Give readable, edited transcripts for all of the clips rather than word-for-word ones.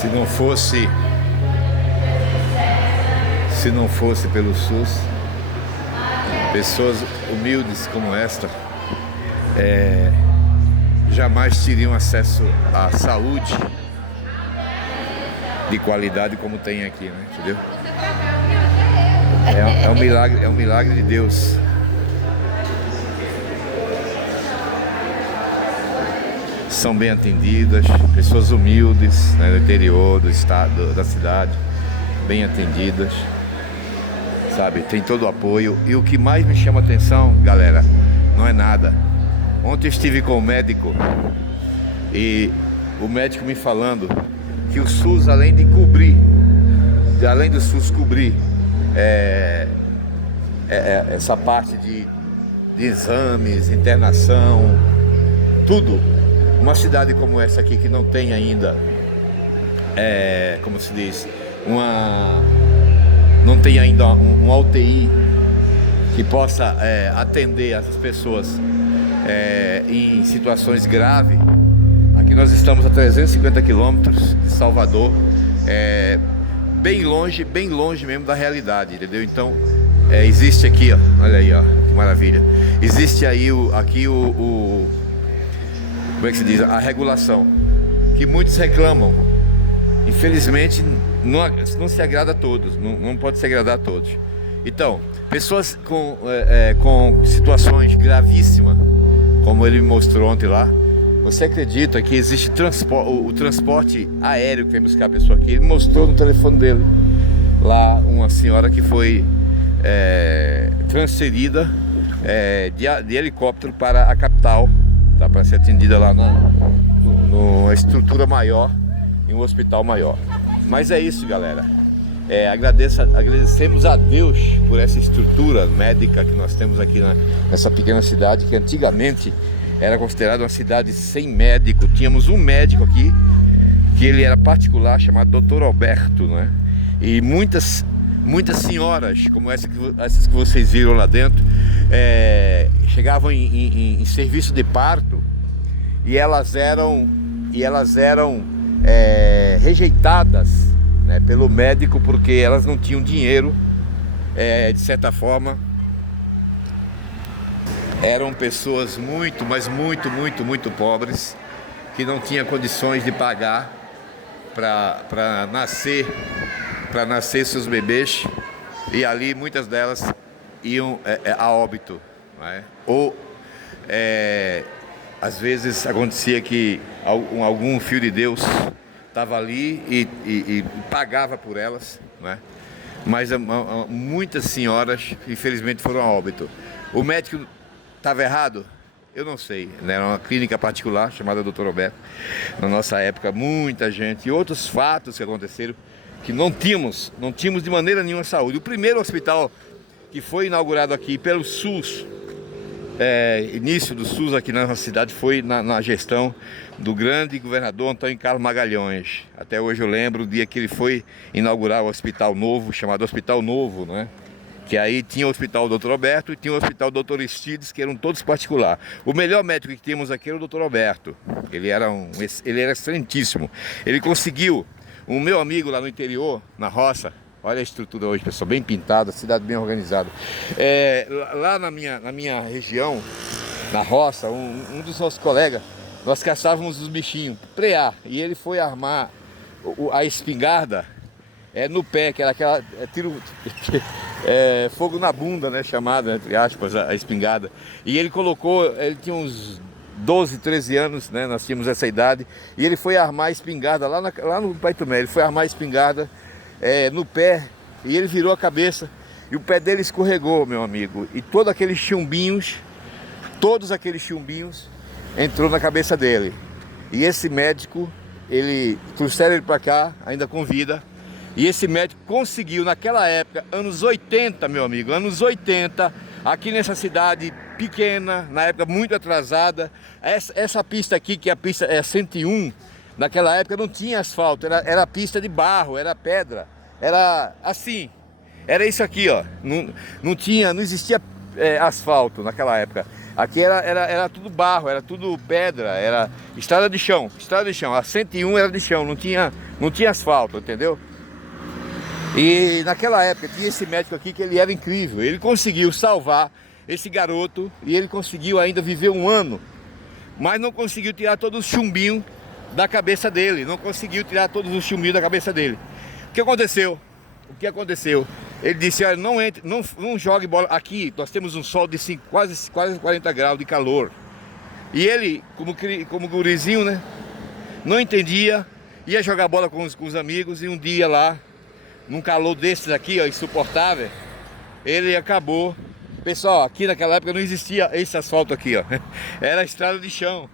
Se não fosse, se não fosse pelo SUS, pessoas humildes como esta jamais teriam acesso à saúde de qualidade como tem aqui, né? Entendeu? É um milagre de Deus. São bem atendidas, pessoas humildes, né, do interior, do estado, da cidade, bem atendidas, sabe? Tem todo o apoio. E o que mais me chama a atenção, galera, não é nada. Ontem eu estive com o médico e o médico me falando que o SUS, além do SUS cobrir essa parte de exames, internação, tudo. Uma cidade como essa aqui, que não tem ainda, como se diz, não tem ainda um UTI que possa atender essas pessoas em situações graves. Aqui nós estamos a 350 quilômetros de Salvador, bem longe mesmo da realidade, entendeu? Então, existe aqui, ó, olha aí, ó, que maravilha. Existe aí aqui como é que se diz? A regulação, que muitos reclamam. Infelizmente, não se agrada a todos, não pode se agradar a todos. Então, pessoas com situações gravíssimas, como ele me mostrou ontem lá, você acredita que existe o transporte aéreo que vem buscar a pessoa aqui? Ele mostrou no telefone dele, lá, uma senhora que foi transferida de helicóptero para a capital, tá, para ser atendida lá numa estrutura maior, em um hospital maior. Mas é isso, galera. Agradecemos a Deus por essa estrutura médica que nós temos aqui nessa pequena cidade, que antigamente era considerada uma cidade sem médico. Tínhamos um médico aqui, que ele era particular, chamado Dr. Alberto, né? E muitas senhoras, como essas que vocês viram lá dentro, chegavam em serviço de parto e elas eram rejeitadas, né, pelo médico, porque elas não tinham dinheiro, de certa forma. Eram pessoas muito, mas muito pobres, que não tinham condições de pagar para nascer seus bebês, e ali muitas delas iam a óbito, né? Ou às vezes acontecia que algum filho de Deus estava ali e pagava por elas, né? Mas muitas senhoras infelizmente foram a óbito. O médico estava errado? Eu não sei, né? Era uma clínica particular chamada Dr. Roberto. Na nossa época, muita gente, e outros fatos que aconteceram, que não tínhamos de maneira nenhuma saúde. O primeiro hospital que foi inaugurado aqui pelo SUS, início do SUS aqui na nossa cidade, foi na gestão do grande governador Antônio Carlos Magalhães. Até hoje eu lembro o dia que ele foi inaugurar o hospital novo, chamado Hospital Novo, né? Que aí tinha o Hospital Dr. Roberto e tinha o Hospital Dr. Aristides, que eram todos particulares. O melhor médico que tínhamos aqui era o Dr. Roberto. Ele era excelentíssimo. Ele conseguiu, o meu amigo lá no interior, na roça, olha a estrutura hoje, pessoal, bem pintada, cidade bem organizada. Lá na minha região, na roça, um dos nossos colegas, nós caçávamos os bichinhos, prear, e ele foi armar a espingarda no pé, que era aquela fogo na bunda, né, chamada, entre aspas, a espingarda. E ele tinha uns 12, 13 anos, né, nós tínhamos essa idade, e ele foi armar a espingarda lá no Paitumé. Ele foi armar a espingarda no pé, e ele virou a cabeça, e o pé dele escorregou, meu amigo, e todos aqueles chumbinhos entrou na cabeça dele. E esse médico, trouxeram ele para cá, ainda com vida. E esse médico conseguiu, naquela época, anos 80, meu amigo, anos 80, aqui nessa cidade pequena, na época muito atrasada, essa pista aqui, que a pista é 101, naquela época não tinha asfalto, era pista de barro, era pedra, era assim, era isso aqui, ó, não existia asfalto naquela época. Aqui era tudo barro, era tudo pedra, era estrada de chão. A 101 era de chão, não tinha asfalto, entendeu? E naquela época tinha esse médico aqui que ele era incrível. Ele conseguiu salvar esse garoto e ele conseguiu ainda viver 1 ano. Mas não conseguiu tirar todos os chumbinhos da cabeça dele. O que aconteceu? Ele disse, olha, não entre, não jogue bola. Aqui nós temos um sol de quase 40 graus de calor. E ele, como gurizinho, né? Não entendia, ia jogar bola com os amigos e um dia lá, num calor desses aqui, ó, insuportável, ele acabou. Pessoal, aqui naquela época não existia esse asfalto aqui, ó. Era estrada de chão.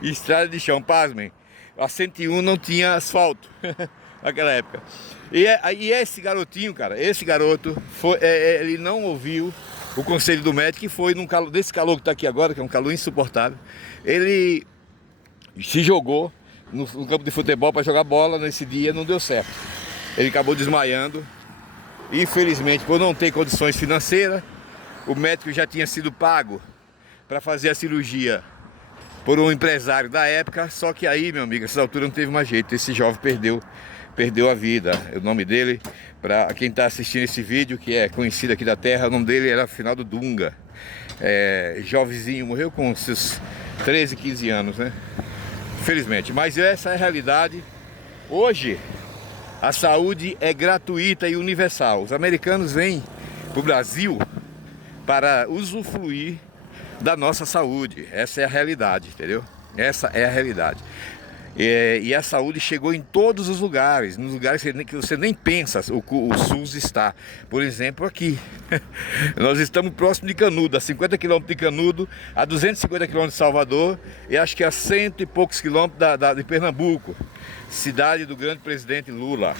Estrada de chão, pasmem. A 101 não tinha asfalto naquela época. E esse garotinho, cara, ele não ouviu o conselho do médico, que foi desse calor que tá aqui agora, que é um calor insuportável. Ele se jogou no campo de futebol para jogar bola. Nesse dia não deu certo. Ele acabou desmaiando. Infelizmente, por não ter condições financeiras, o médico já tinha sido pago para fazer a cirurgia por um empresário da época. Só que aí, meu amigo, nessa altura não teve mais jeito. Esse jovem perdeu a vida. O nome dele, para quem está assistindo esse vídeo, que é conhecido aqui da terra, o nome dele era Finaldo Dunga. Jovenzinho, morreu com seus 13, 15 anos, né? Infelizmente. Mas essa é a realidade. Hoje, a saúde é gratuita e universal. Os americanos vêm para o Brasil para usufruir da nossa saúde. Essa é a realidade, entendeu? Essa é a realidade. E a saúde chegou em todos os lugares, nos lugares que você nem pensa o SUS está. Por exemplo, aqui. Nós estamos próximo de Canudo, a 50 km de Canudo, a 250 km de Salvador e acho que a 100 e poucos quilômetros de Pernambuco, cidade do grande presidente Lula.